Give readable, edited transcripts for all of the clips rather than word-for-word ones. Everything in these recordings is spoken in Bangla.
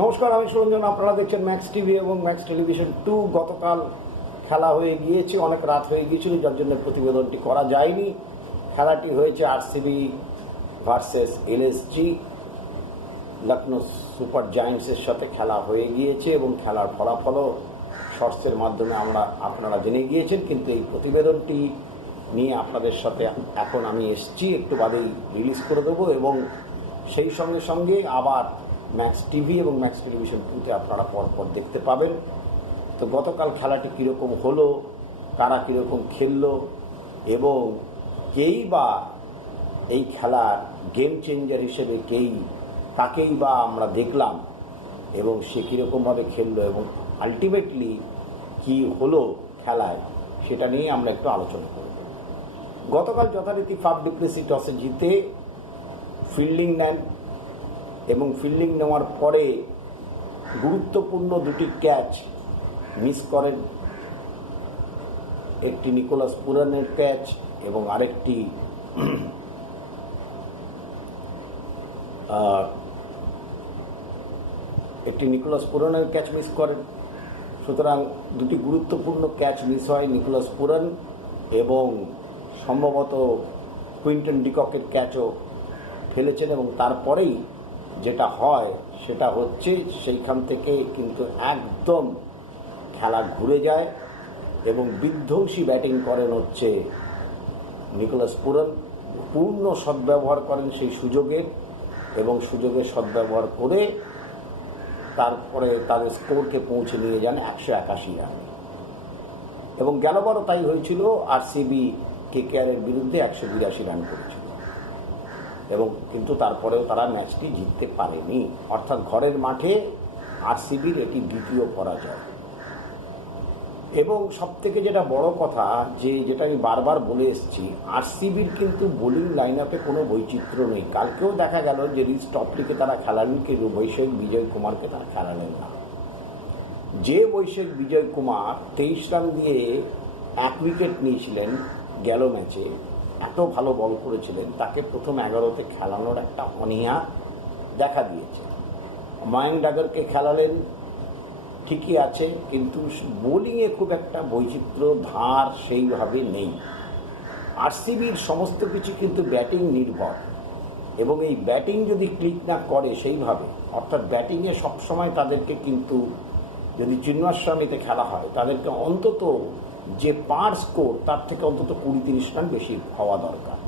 নমস্কার, আমি সুরঞ্জন। আপনারা দেখছেন ম্যাক্স টিভি এবং ম্যাক্স টেলিভিশন 2। গতকাল খেলা হয়ে গিয়েছে, অনেক রাত হয়ে গিয়েছিল, যার জন্য প্রতিবেদনটি করা যায়নি। খেলাটি হয়েছে RCB versus LSG, Lucknow super জায়ান্টসের সাথে খেলা হয়ে গিয়েছে এবং খেলার ফলাফলও শর্টসের মাধ্যমে আপনারা জেনে গিয়েছেন। কিন্তু এই প্রতিবেদনটি নিয়ে আপনাদের সাথে এখন আমি এসেছি, একটু বাদেই রিলিজ করে দেবো এবং সেই সঙ্গে সঙ্গে আবার ম্যাক্স টিভি এবং ম্যাক্স টেলিভিশন 2-তে আপনারা পরপর দেখতে পাবেন। তো গতকাল খেলাটি কীরকম হলো, কারা কীরকম খেললো এবং কেই বা এই খেলার গেম চেঞ্জার হিসেবে কাকেই বা আমরা দেখলাম এবং সে কীরকমভাবে খেললো এবং আলটিমেটলি কি হলো খেলায়, সেটা নিয়ে আমরা একটু আলোচনা করব। গতকাল যথারীতি ফাফ ডু প্লেসিস টসে জিতে ফিল্ডিং নেন এবং ফিল্ডিং নেওয়ার পরে গুরুত্বপূর্ণ দুটি ক্যাচ মিস করেন। একটি নিকোলাস পুরানের ক্যাচ এবং আরেকটি নিকোলাস পুরানের ক্যাচ মিস করেন। সুতরাং দুটি গুরুত্বপূর্ণ ক্যাচ মিস হয় নিকোলাস পুরান এবং সম্ভবত কুইন্টন ডিককের ক্যাচও ফেলেছেন এবং তারপরেই যেটা হয় সেটা হচ্ছে সেইখান থেকে কিন্তু একদম খেলা ঘুরে যায় এবং বিধ্বংসী ব্যাটিং করেন হচ্ছে নিকোলাস পুরান। পূর্ণ সদ্ব্যবহার করেন সেই সুযোগের এবং সুযোগের সদ্ব্যবহার করে তারপরে তাদের স্কোরকে পৌঁছে নিয়ে যান 181 রানে এবং গেলবারও তাই হয়েছিল। আরসিবি কেকেআরের বিরুদ্ধে 182 রান করেছিল এবং কিন্তু তারপরেও তারা ম্যাচটি জিততে পারেনি। অর্থাৎ ঘরের মাঠে আরসিবির এটি দ্বিতীয় পরাজয়। এবং সবথেকে যেটা বড় কথা, যেটা আমি বারবার বলে এসেছি, আরসিবির কিন্তু বোলিং লাইন আপে কোনো বৈচিত্র্য নেই। কালকেও দেখা গেল যে রিস টপলিকে তারা খেলালেন, কিন্তু বৈষয়িক বিজয় কুমারকে তারা খেলালেন না। যে বৈষয়িক বিজয় কুমার 23 রান দিয়ে 1 উইকেট নিয়েছিলেন গেল ম্যাচে, এত ভালো বল করেছিলেন, তাকে প্রথম 11তে খেলানোর একটা অনীহা দেখা দিয়েছে। মায়াঙ্ক ডাগারকে খেলালেন, ঠিকই আছে, কিন্তু বোলিংয়ে খুব একটা বৈচিত্র্য ধার সেইভাবে নেই। আরসিবির সমস্ত কিছু কিন্তু ব্যাটিং নির্ভর এবং এই ব্যাটিং যদি ক্লিক না করে সেইভাবে, অর্থাৎ ব্যাটিংয়ে সবসময় তাদেরকে কিন্তু, যদি চিন্নাস্বামীতে খেলা হয়, তাদেরকে অন্তত যে পার স্কোর তার থেকে অন্তত 20-30 রান বেশি হওয়া দরকার।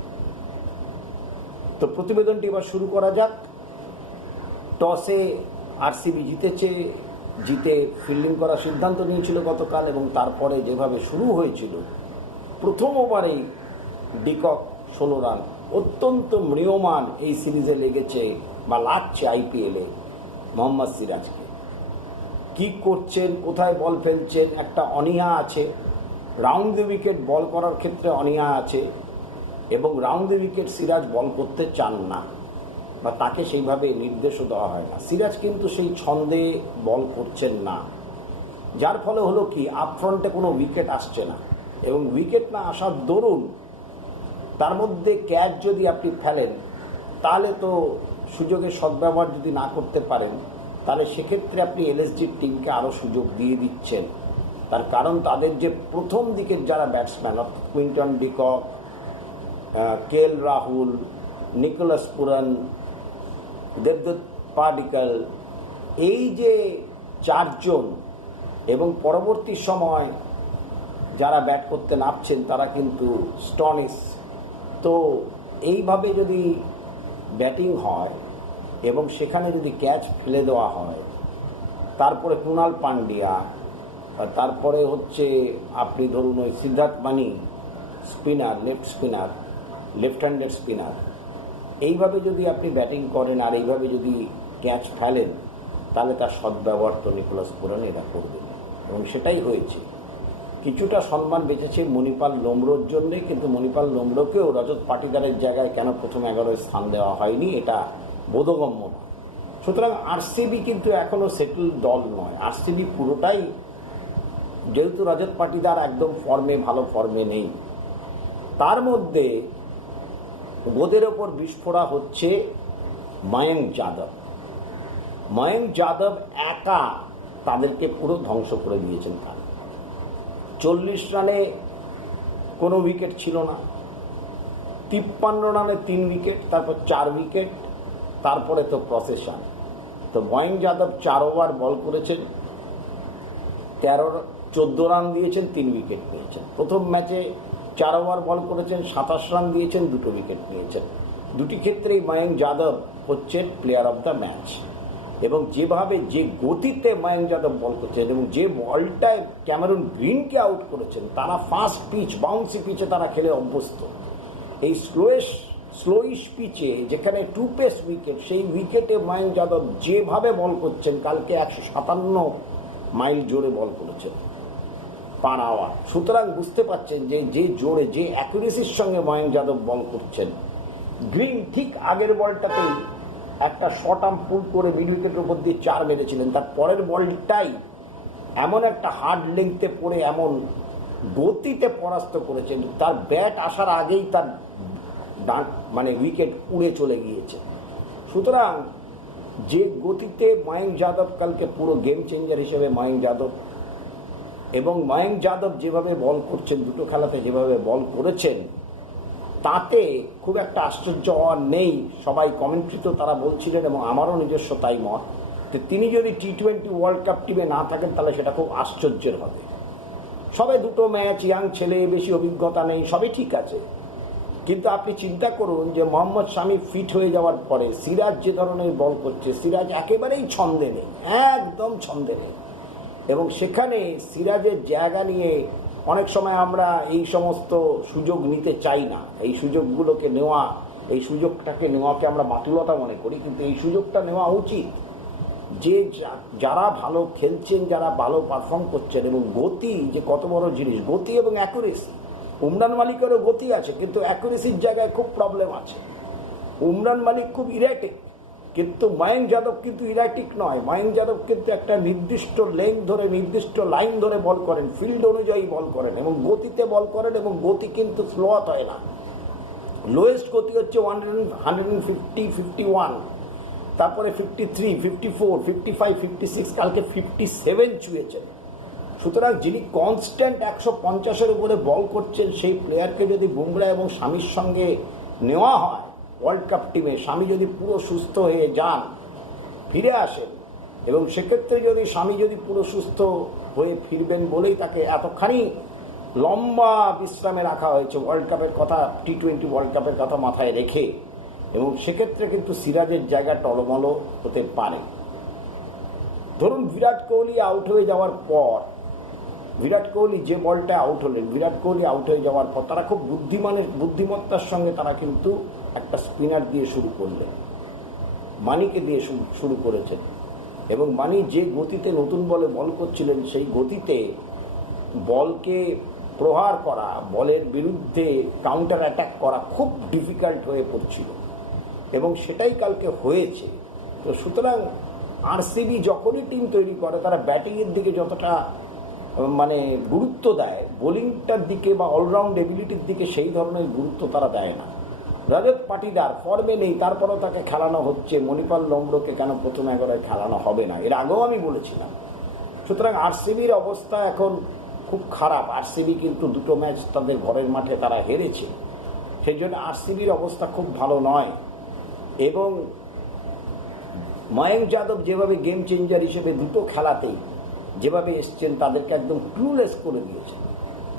তো প্রতিবেদনটি এবার শুরু করা যাক। টসে আরসিবি জিতে ফিল্ডিং করার সিদ্ধান্ত নিয়েছিল গতকাল এবং তারপরে যেভাবে শুরু হয়েছিল, প্রথম ওভারেই ডিকক 16 রান, অত্যন্ত ম্রিয়মান এই সিরিজে লেগেছে বা লাগছে আইপিএলে মোহাম্মদ সিরাজকে। কি করছেন, কোথায় বল ফেলছেন, একটা অনীহা আছে। রাউন্ড দ্য উইকেট বল করার ক্ষেত্রে অনীহা আছে এবং রাউন্ড দ্য উইকেট সিরাজ বল করতে চান না বা তাকে সেইভাবে নির্দেশও দেওয়া হয় না। সিরাজ কিন্তু সেই ছন্দে বল করছেন না, যার ফলে হলো কি, আপফ্রন্টে কোনো উইকেট আসছে না এবং উইকেট না আসার দরুন তার মধ্যে ক্যাচ যদি আপনি ফেলেন, তাহলে তো সুযোগের সদ্ব্যবহার যদি না করতে পারেন, তাহলে সেক্ষেত্রে আপনি এলএসজির টিমকে আরও সুযোগ দিয়ে দিচ্ছেন। তার কারণ তাদের যে প্রথম দিকের যারা ব্যাটসম্যান, অর্থাৎ Quinton de Kock, KL Rahul, Nicholas Pooran, Debdutta Padikkal, এই যে 4 জন এবং পরবর্তী সময় যারা ব্যাট করতে নামছেন তারা কিন্তু স্টনিস। তো এইভাবে যদি ব্যাটিং হয় এবং সেখানে যদি ক্যাচ ফেলে দেওয়া হয়, তারপরে কুণাল পান্ডিয়া, তারপরে হচ্ছে আপনি ধরুন ওই সিদ্ধার্থ মানি স্পিনার, লেফট হ্যান্ডেড স্পিনার, এইভাবে যদি আপনি ব্যাটিং করেন আর এইভাবে যদি ক্যাচ ফেলেন, তাহলে তার সদ্ব্যবহার তো নিকোলাস পুরান এরা করবে এবং সেটাই হয়েছে। কিছুটা সম্মান বেঁচেছে মণিপাল লোমড়োর জন্যে, কিন্তু মণিপাল লোমড়োকেও রজত পাটিদারের জায়গায় কেন প্রথম 11-এ স্থান দেওয়া হয়নি, এটা বোধগম্য নয়। সুতরাং আরসিবি কিন্তু এখনও সেটেল দল নয়। আরসিবি পুরোটাই, যেহেতু রজত পাটিদার একদম ভালো ফর্মে নেই, তার মধ্যে গোদের ওপর বিস্ফোরা হচ্ছে মায়াঙ্ক যাদব। ময়ঙ্ক যাদব একা তাদেরকে পুরো ধ্বংস করে দিয়েছেন। কাল 40 রানে কোনো উইকেট ছিল না, 53 রানে 3 উইকেট, তারপর 4 উইকেট, তারপরে তো প্রসেশন। তো ময়ঙ্ক যাদব 4 ওভার বল করেছেন, 14 রান দিয়েছেন, 3 উইকেট নিয়েছেন। প্রথম ম্যাচে 4 ওভার বল করেছেন, 27 রান দিয়েছেন, 2 উইকেট নিয়েছেন। দুটি ক্ষেত্রেই ময়ঙ্ক যাদব হচ্ছেন প্লেয়ার অফ দ্য ম্যাচ। এবং যেভাবে যে গতিতে ময়ঙ্ক যাদব বল করছেন এবং যে বলটায় ক্যামেরন গ্রিনকে আউট করেছেন, তারা ফাস্ট পিচ, বাউন্সি পিচে তারা খেলে অভ্যস্ত। এই স্লোইশ পিচে যেখানে 2 পেস উইকেট, সেই উইকেটে ময়ঙ্ক যাদব যেভাবে বল করছেন, কালকে 157 মাইল জোরে বল করেছেন পার আওয়ার। সুতরাং বুঝতে পারছেন যে জোরে, যে অ্যাকুরেসির সঙ্গে ময়ঙ্ক যাদব বল করছেন। গ্রিন ঠিক আগের বলটাতেই একটা শর্ট আর্ম পুল করে মিড উইকেটের উপর দিয়ে 4 মেরেছিলেন। তার পরের বলটাই এমন একটা হার্ড লেংথে পড়ে এমন গতিতে পরাস্ত করেছেন, তার ব্যাট আসার আগেই তার মানে উইকেট উড়ে চলে গিয়েছে। সুতরাং যে গতিতে ময়ঙ্ক যাদব কালকে পুরো গেম চেঞ্জার হিসেবে ময়ঙ্ক যাদব, এবং ময়ঙ্ক যাদব যেভাবে বল করছেন, দুটো খেলাতে যেভাবে বল করেছেন, তাতে খুব একটা আশ্চর্য হওয়ার নেই। সবাই কমেন্ট্রিতেও তারা বলছিলেন এবং আমারও নিজস্ব তাই মত, যে তিনি যদি T20 ওয়ার্ল্ড কাপ টিমে না থাকেন তাহলে সেটা খুব আশ্চর্যের হবে। সবে 2টো ম্যাচ, ইয়াং ছেলে, বেশি অভিজ্ঞতা নেই, সবই ঠিক আছে, কিন্তু আপনি চিন্তা করুন যে মোহাম্মদ শামি ফিট হয়ে যাওয়ার পরে সিরাজ যে ধরনের বল করছে, সিরাজ একেবারেই ছন্দে নেই, একদম ছন্দে নেই। এবং সেখানে সিরাজের জায়গা নিয়ে অনেক সময় আমরা এই সমস্ত সুযোগ নিতে চাই না। এই সুযোগগুলোকে নেওয়া, এই সুযোগটাকে নেওয়াকে আমরা বাতুলতা মনে করি, কিন্তু এই সুযোগটা নেওয়া উচিত। যে যারা ভালো খেলছেন, যারা ভালো পারফর্ম করছেন, এবং গতি যে কত বড় জিনিস, গতি এবং অ্যাকুরেসি। উমরান মালিকেরও গতি আছে, কিন্তু অ্যাকুরেসির জায়গায় খুব প্রবলেম আছে। উমরান মালিক খুব ইরাটিক, কিন্তু ময়ঙ্ক যাদব কিন্তু ইরাটিক নয়। ময়ঙ্ক যাদব কিন্তু একটা নির্দিষ্ট লেন্থ ধরে, নির্দিষ্ট লাইন ধরে বল করেন, ফিল্ড অনুযায়ী বল করেন এবং গতিতে বল করেন, এবং গতি কিন্তু স্লোয়াত হয় না। লোয়েস্ট গতি হচ্ছে 150, 51, তারপরে 53, 54, 55, 56, কালকে 57 ছুঁয়েছেন। সুতরাং যিনি কনস্ট্যান্ট 150-এর উপরে বল করছেন, সেই প্লেয়ারকে যদি বুমরা এবং শামির সঙ্গে নেওয়া হয় ওয়ার্ল্ড কাপ টিমে, শামি যদি পুরো সুস্থ হয়ে যান, ফিরে আসেন, এবং সেক্ষেত্রে যদি শামি যদি পুরো সুস্থ হয়ে ফিরবেন বলেই তাকে এতখানি লম্বা বিশ্রামে রাখা হয়েছে ওয়ার্ল্ড কাপের কথা, T20 ওয়ার্ল্ড কাপের কথা মাথায় রেখে, এবং সেক্ষেত্রে কিন্তু সিরাজের জায়গা টলমলো হতে পারে। ধরুন বিরাট কোহলি আউট হয়ে যাওয়ার পর, বিরাট কোহলি যে বলটা আউট হলেন, বিরাট কোহলি আউট হয়ে যাওয়ার পর তারা খুব বুদ্ধিমত্তার সঙ্গে তারা কিন্তু একটা স্পিনার দিয়ে শুরু করলেন, মানিকে দিয়ে শুরু করেছেন। এবং মানি যে গতিতে নতুন বলে বল করছিলেন, সেই গতিতে বলকে প্রহার করা, বলের বিরুদ্ধে কাউন্টার অ্যাটাক করা খুব ডিফিকাল্ট হয়ে পড়ছিল, এবং সেটাই কালকে হয়েছে। তো সুতরাং আরসিবি যখনই টিম তৈরি করে, তারা ব্যাটিংয়ের দিকে যতটা মানে গুরুত্ব দেয়, বোলিংটার দিকে বা অলরাউন্ড এবিলিটির দিকে সেই ধরনের গুরুত্ব তারা দেয় না। রজত পাটিদার ফর্মে নেই, তারপরেও তাকে খেলানো হচ্ছে। মণিপাল লম্ব্রোকে কেন প্রথম 11-য় খেলানো হবে না, এর আগেও আমি বলেছিলাম। সুতরাং আরসিবির অবস্থা এখন খুব খারাপ। আরসিবি কিন্তু 2টো ম্যাচ তাদের ঘরের মাঠে তারা হেরেছে, সেই জন্য আরসিবির অবস্থা খুব ভালো নয়। এবং ময়ঙ্ক যাদব যেভাবে গেম চেঞ্জার হিসেবে 2টো খেলাতেই যেভাবে এসছেন, তাদেরকে একদম ক্লুলেস করে দিয়েছেন।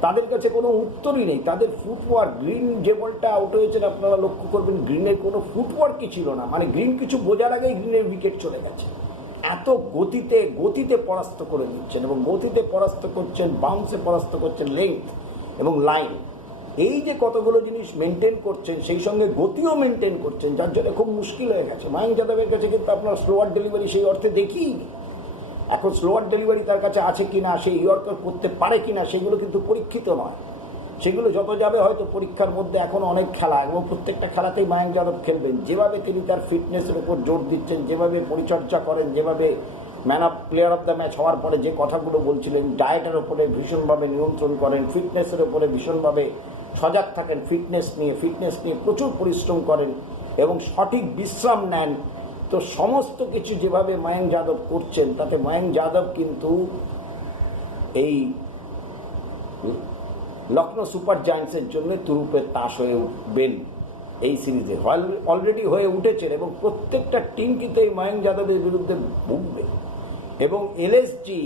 তাদের কাছে কোনো উত্তরই নেই। তাদের ফুটওয়ার্ক, গ্রিন যে বলটা আউট হয়েছেন আপনারা লক্ষ্য করবেন, গ্রিনের কোনো ফুটওয়ার্কই ছিল না। মানে গ্রিন কিছু বোঝার আগেই গ্রিনের উইকেট চলে গেছে। এত গতিতে পরাস্ত করে দিচ্ছেন, এবং গতিতে পরাস্ত করছেন, বাউন্সে পরাস্ত করছেন, লেংথ এবং লাইন, এই যে কতগুলো জিনিস মেনটেন করছেন, সেই সঙ্গে গতিও মেনটেন করছেন, যার জন্য খুব মুশকিল হয়ে গেছে। ময়ঙ্ক যাদবের কাছে কিন্তু আপনার স্লোয়ার ডেলিভারি সেই অর্থে দেখিইনি। এখন স্লোয়ার ডেলিভারি তার কাছে আছে কিনা, সে ইয়র্কার করতে পারে কিনা, সেগুলো কিন্তু পরীক্ষিত নয়। সেগুলো যত যাবে হয়তো পরীক্ষার মধ্যে। এখন অনেক খেলা, এবং প্রত্যেকটা খেলাতেই ময়ঙ্ক যাদব খেলবেন। যেভাবে তিনি তার ফিটনেসের উপর জোর দিচ্ছেন, যেভাবে পরিচর্যা করেন, যেভাবে প্লেয়ার অফ দ্য ম্যাচ হওয়ার পরে যে কথাগুলো বলছিলেন, ডায়েটের ওপরে ভীষণভাবে নিয়ন্ত্রণ করেন, ফিটনেসের ওপরে ভীষণভাবে সজাগ থাকেন, ফিটনেস নিয়ে প্রচুর পরিশ্রম করেন এবং সঠিক বিশ্রাম নেন, তো সমস্ত কিছু যেভাবে ময়ঙ্ক যাদব করছেন তাতে ময়ঙ্ক যাদব কিন্তু এই লখনৌ সুপার জায়ান্টসের জন্য তুরুপের তাস হয়ে উঠবেন এই সিরিজে, অলরেডি হয়ে উঠেছেন এবং প্রত্যেকটা টিম কিন্তু এই ময়ঙ্ক যাদবের বিরুদ্ধে ভুগবে। এবং এলএসজি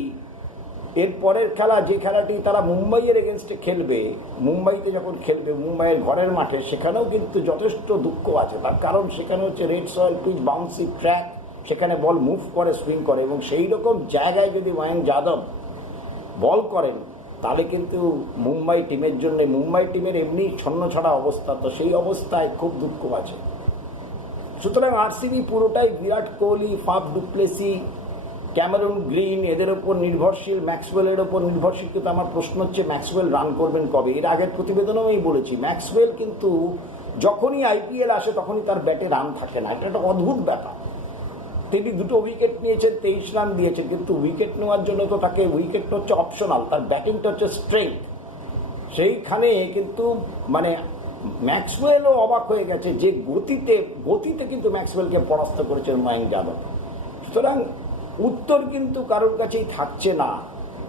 এর পরের খেলা, যে খেলাটি তারা মুম্বাইয়ের এগেনস্টে খেলবে, মুম্বাইতে যখন খেলবে মুম্বাইয়ের ঘরের মাঠে, সেখানেও কিন্তু যথেষ্ট দুঃখ আছে। তার কারণ সেখানে হচ্ছে red soil pitch, bouncy track, সেখানে বল মুভ করে, সুইং করে, এবং সেই রকম জায়গায় যদি ময়ঙ্ক যাদব বল করেন তাহলে কিন্তু মুম্বাই টিমের জন্য, মুম্বাই টিমের এমনি ছন্নছাড়া অবস্থা, তো সেই অবস্থায় খুব দুঃখ আছে। সুতরাং আরসিবি পুরোটাই Virat Kohli, Faf du Plessis, Cameron Green এদের ওপর নির্ভরশীল, ম্যাক্সওয়েলের ওপর নির্ভরশীল। কিন্তু আমার প্রশ্ন হচ্ছে ম্যাক্সওয়েল রান করবেন কবে? এর আগের প্রতিবেদনেও আমি বলেছি ম্যাক্সওয়েল কিন্তু যখনই আইপিএল আসে তখনই তার ব্যাটে রান থাকে না, এটা একটা অদ্ভুত ব্যাপার। তিনি 2টো উইকেট নিয়েছেন, 23 রান দিয়েছেন, কিন্তু উইকেট নেওয়ার জন্য তো তাকে, উইকেটটা হচ্ছে অপশনাল, তার ব্যাটিংটা হচ্ছে স্ট্রেংথ। সেইখানে কিন্তু মানে ম্যাক্সওয়েলও অবাক হয়ে গেছে যে গতিতে কিন্তু ম্যাক্সওয়েলকে পরাস্ত করেছেন ময়ঙ্ক যাদব। সুতরাং উত্তর কিন্তু কারোর কাছেই থাকছে না,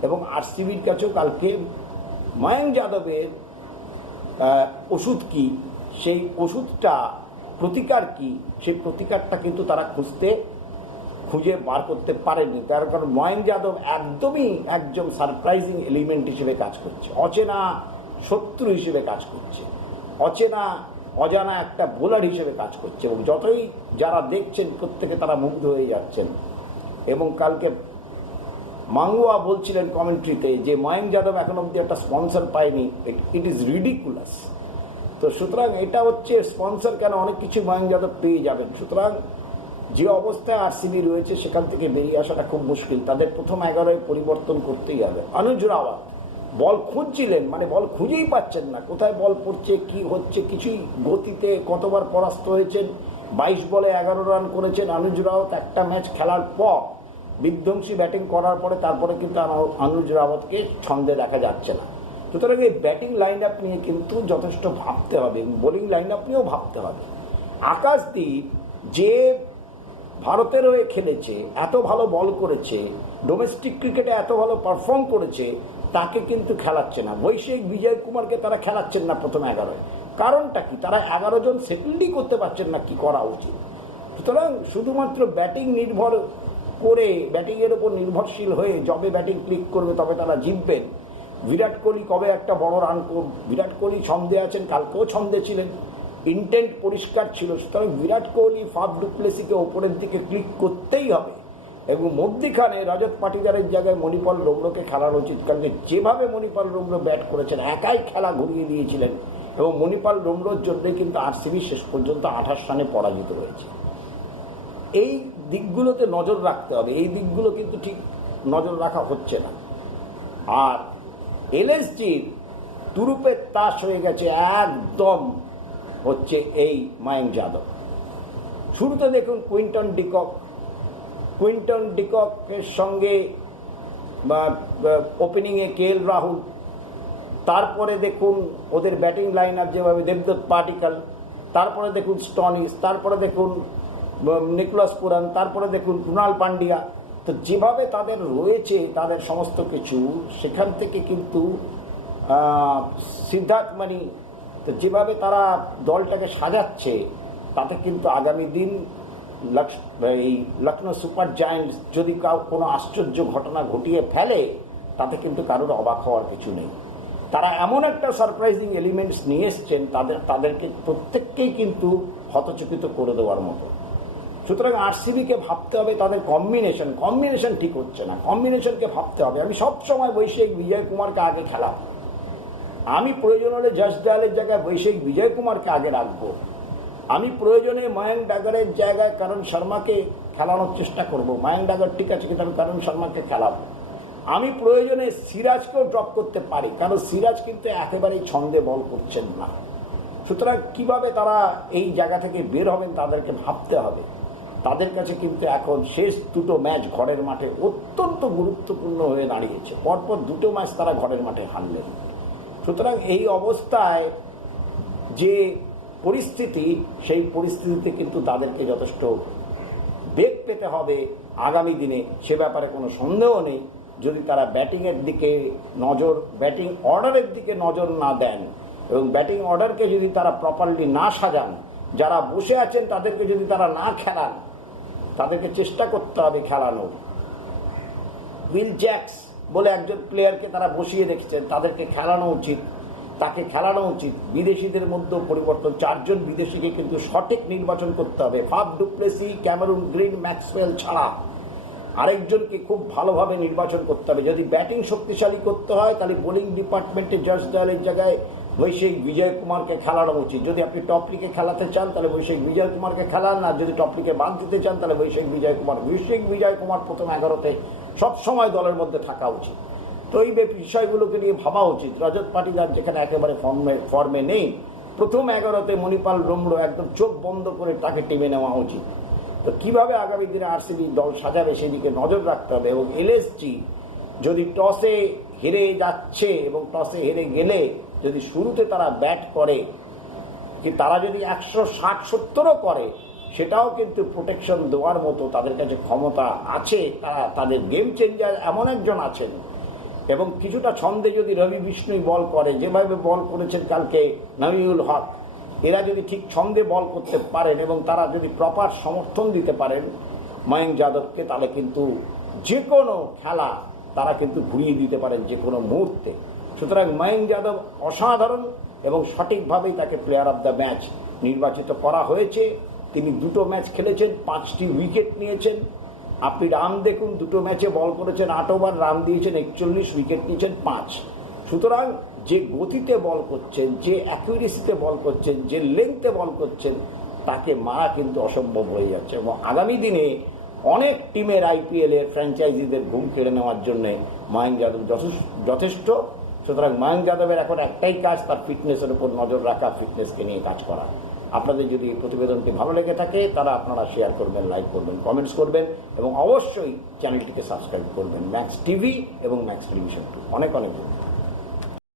এবং আরসিবির কাছেও কালকে ময়ঙ্ক যাদবের ওষুধ কি, সেই ওষুধটা প্রতিকার কি, সেই প্রতিকারটা কিন্তু তারা খুঁজে বার করতে পারেনি। তার কারণ ময়ঙ্ক যাদব একদমই একজন সারপ্রাইজিং এলিমেন্ট হিসেবে কাজ করছে, অচেনা শত্রু হিসেবে কাজ করছে, অজানা একটা বোলার হিসেবে কাজ করছে, এবং যতই যারা দেখছেন প্রত্যেকে তারা মুগ্ধ হয়ে যাচ্ছেন। এবং কালকে মাঙ্গুয়া বলছিলেন কমেন্ট্রিতে যে ময়ঙ্ক যাদব এখন অব্দি একটা স্পন্সর পায়নি, ইট ইজ রিডিকুলাস। তো সুতরাং এটা হচ্ছে স্পন্সর কেন, অনেক কিছু ময়ঙ্ক যাদব পেয়ে যাবেন। সুতরাং যে অবস্থায় আরসিবি রয়েছে সেখান থেকে বেরিয়ে আসাটা খুব মুশকিল, তাদের প্রথম 11-য় পরিবর্তন করতেই হবে। অনুজ রাওয়াত বল খুঁজছিলেন, মানে বল খুঁজেই পাচ্ছেন না, কোথায় বল পড়ছে, কি হচ্ছে কিছুই, গতিতে কতবার পরাস্ত হয়েছেন, 22 বলে 11 রান করেছেন অনুজ রাওয়াত একটা ম্যাচ খেলার পর, বিধ্বংসী ব্যাটিং করার পরে, তারপরে কিন্তু অনুজ রাওয়াতকে ছন্দে দেখা যাচ্ছে না। সুতরাং এই ব্যাটিং লাইন আপ নিয়ে কিন্তু যথেষ্ট ভাবতে হবে, বোলিং লাইন আপ নিয়েও ভাবতে হবে। আকাশদীপ যে ভারতের হয়ে খেলেছে, এত ভালো বল করেছে, ডোমেস্টিক ক্রিকেটে এত ভালো পারফর্ম করেছে, তাকে কিন্তু খেলাচ্ছে না। বৈশ্বিক বিজয় কুমারকে তারা খেলাচ্ছেন না প্রথম 11-য়। কারণটা কি? তারা 11 জন সেটেলই করতে পারছেন না কি করা উচিত। সুতরাং শুধুমাত্র ব্যাটিং নির্ভর করে, ব্যাটিংয়ের ওপর নির্ভরশীল হয়ে যবে ব্যাটিং ক্লিক করবে তবে তারা জিতবেন। বিরাট কোহলি কবে একটা বড় রান করবে, বিরাট কোহলি ছন্দে আছেন, কালকেও ছন্দে ছিলেন, ইন্টেন্ট পরিষ্কার ছিল। সুতরাং বিরাট কোহলি, ফাফ ডুপ্লেসিকে ওপরের দিকে ক্লিক করতেই হবে, এবং মধ্যিখানে রজত পাটিদারের জায়গায় মণিপাল রোমরোকে খেলার উচিত। কারণ যেভাবে মণিপাল রোমরো ব্যাট করেছেন, একাই খেলা ঘুরিয়ে দিয়েছিলেন, এবং মণিপাল রোমরোর জন্যই কিন্তু আরসিবি শেষ পর্যন্ত 28 রানে পরাজিত হয়েছে। এই দিকগুলোতে নজর রাখতে হবে, এই দিকগুলো কিন্তু ঠিক নজর রাখা হচ্ছে না। আর এলএসজির তুরুপের তাস হয়ে গেছে একদম হচ্ছে এই ময়ঙ্ক যাদব। শুরুতে দেখুন কুইন্টন ডিককের সঙ্গে ওপেনিংয়ে কেএল রাহুল, তারপরে দেখুন ওদের ব্যাটিং লাইন আপ যেভাবে দেবদত্ত পাটিকাল, তারপরে দেখুন স্টনিস, তারপরে দেখুন নিকোলাস পুরান, তারপরে দেখুন কুণাল পান্ডিয়া। তো যেভাবে তাদের রয়েছে তাদের সমস্ত কিছু, সেখান থেকে কিন্তু সিদ্ধার্থ মানি, তো যেভাবে তারা দলটাকে সাজাচ্ছে তাতে কিন্তু আগামী দিন এই লখনৌ সুপার জায়ান্টস যদি কোনো আশ্চর্য ঘটনা ঘটিয়ে ফেলে তাতে কিন্তু কারোর অবাক হওয়ার কিছু নেই। তারা এমন একটা সারপ্রাইজিং এলিমেন্টস নিয়ে এসছেন, তাদেরকে প্রত্যেককেই কিন্তু হতচকিত করে দেওয়ার মতো। সুতরাং আরসিবিকে ভাবতে হবে তাদের কম্বিনেশন ঠিক হচ্ছে না, কম্বিনেশনকে ভাবতে হবে। আমি সবসময় বৈশ্বিক বিজয় কুমারকে আগে খেলাম, আমি প্রয়োজন হলে যশ দয়ালের জায়গায় বৈশ্বিক বিজয় কুমারকে আগে রাখবো, আমি প্রয়োজনে ময়ঙ্ক ডাগারের জায়গায় করণ শর্মাকে খেলানোর চেষ্টা করব। ময়ঙ্ক ডাগার ঠিক আছে কিন্তু আমি করণ শর্মাকে খেলাবো। আমি প্রয়োজনে সিরাজকেও ড্রপ করতে পারি, কারণ সিরাজ কিন্তু একেবারেই ছন্দে বল করছেন না। সুতরাং কিভাবে তারা এই জায়গা থেকে বের হবেন তাদেরকে ভাবতে হবে। তাদের কাছে কিন্তু এখন শেষ 2টো ম্যাচ ঘরের মাঠে অত্যন্ত গুরুত্বপূর্ণ হয়ে দাঁড়িয়েছে, পরপর 2টো ম্যাচ তারা ঘরের মাঠে হারলেন। সুতরাং এই অবস্থায় যে পরিস্থিতি, সেই পরিস্থিতিতে কিন্তু তাদেরকে যথেষ্ট বেগ পেতে হবে আগামী দিনে, সে ব্যাপারে কোনো সন্দেহ নেই। যদি তারা ব্যাটিংয়ের দিকে নজর, ব্যাটিং অর্ডারের দিকে নজর না দেন এবং ব্যাটিং অর্ডারকে যদি তারা প্রপারলি না সাজান, যারা বসে আছেন তাদেরকে যদি তারা না খেলান, তাদেরকে চেষ্টা করতে হবে খেলানোর। উইল জ্যাক্স বলে একজন প্লেয়ারকে তারা বসিয়ে রেখেছেন, তাদেরকে খেলানো উচিত, তাকে খেলানো উচিত। বিদেশিদের মধ্যেও পরিবর্তন, 4 জন বিদেশিকে কিন্তু সঠিক নির্বাচন করতে হবে। Faf du Plessis, Cameroon green, Maxwell ছাড়া আরেকজনকে খুব ভালোভাবে নির্বাচন করতে হবে। যদি ব্যাটিং শক্তিশালী করতে হয় তাহলে বোলিং ডিপার্টমেন্টে জস দয়ালের জায়গায় বৈশ্বিক বিজয় কুমারকে খেলানো উচিত। যদি আপনি টপলিকে খেলাতে চান তাহলে বৈশ্বিক বিজয় কুমারকে খেলান, আর যদি টপলিকে বাদ দিতে চান তাহলে বৈশ্বিক বিজয় কুমার প্রথম 11তে সবসময় দলের মধ্যে থাকা উচিত। তো এই বিষয়গুলোকে নিয়ে ভাবা উচিত। রজত পাটিদার যেখানে একেবারে ফর্মে নেই, প্রথম 11তে মণিপাল ডোমরো একদম চোখ বন্ধ করে তাকে টিমে নেওয়া উচিত। তো কিভাবে আগামী দিনে আরসিবি দল সাজাবে সেদিকে নজর রাখতে হবে। এবং এলএসজি যদি টসে হেরে যাচ্ছে এবং টসে হেরে গেলে যদি শুরুতে তারা ব্যাট করে, কি তারা যদি 160-70ও করে, সেটাও কিন্তু প্রোটেকশন দেওয়ার মতো তাদের কাছে ক্ষমতা আছে। তারা তাদের গেম চেঞ্জার এমন একজন আছেন। এবং কিছুটা ছন্দে যদি রবি বিষ্ণুই বল করে, যেভাবে বল করেছেন কালকে নামিউল হক, এরা যদি ঠিক ছন্দে বল করতে পারেন এবং তারা যদি প্রপার সমর্থন দিতে পারেন ময়ঙ্ক যাদবকে, তাহলে কিন্তু যে কোনো খেলা তারা কিন্তু ঘুরিয়ে দিতে পারেন যে কোনো মুহূর্তে। সুতরাং ময়ঙ্ক যাদব অসাধারণ এবং সঠিকভাবেই তাকে প্লেয়ার অব দ্য ম্যাচ নির্বাচিত করা হয়েছে। তিনি 2টো ম্যাচ খেলেছেন, 5টি উইকেট নিয়েছেন। আপনি রান দেখুন, 2টো ম্যাচে বল করেছেন 8 ওভার, রান দিয়েছেন 41, উইকেট নিয়েছেন 5। সুতরাং যে গতিতে বল করছেন, যে অ্যাকুরেসিতে বল করছেন, যে লেংথে বল করছেন, তাকে মারা কিন্তু অসম্ভব হয়ে যাচ্ছে। এবং আগামী দিনে অনেক টিমের আইপিএলের ফ্র্যাঞ্চাইজিদের ঘুম কেড়ে নেওয়ার জন্য ময়ঙ্ক যাদব যথেষ্ট। সুতরাং ময়ঙ্ক যাদবের এখন একটাই কাজ, তার ফিটনেসের উপর নজর রাখা, ফিটনেসকে নিয়ে কাজ করা। আপনাদের যদি এই প্রতিবেদনটি ভালো লেগে থাকে তারা আপনারা শেয়ার করবেন, লাইক করবেন, কমেন্টস করবেন এবং অবশ্যই চ্যানেলটিকে সাবস্ক্রাইব করবেন। ম্যাক্স টিভি এবং ম্যাক্স টেলিভিশন 2। অনেক অনেক ধন্যবাদ।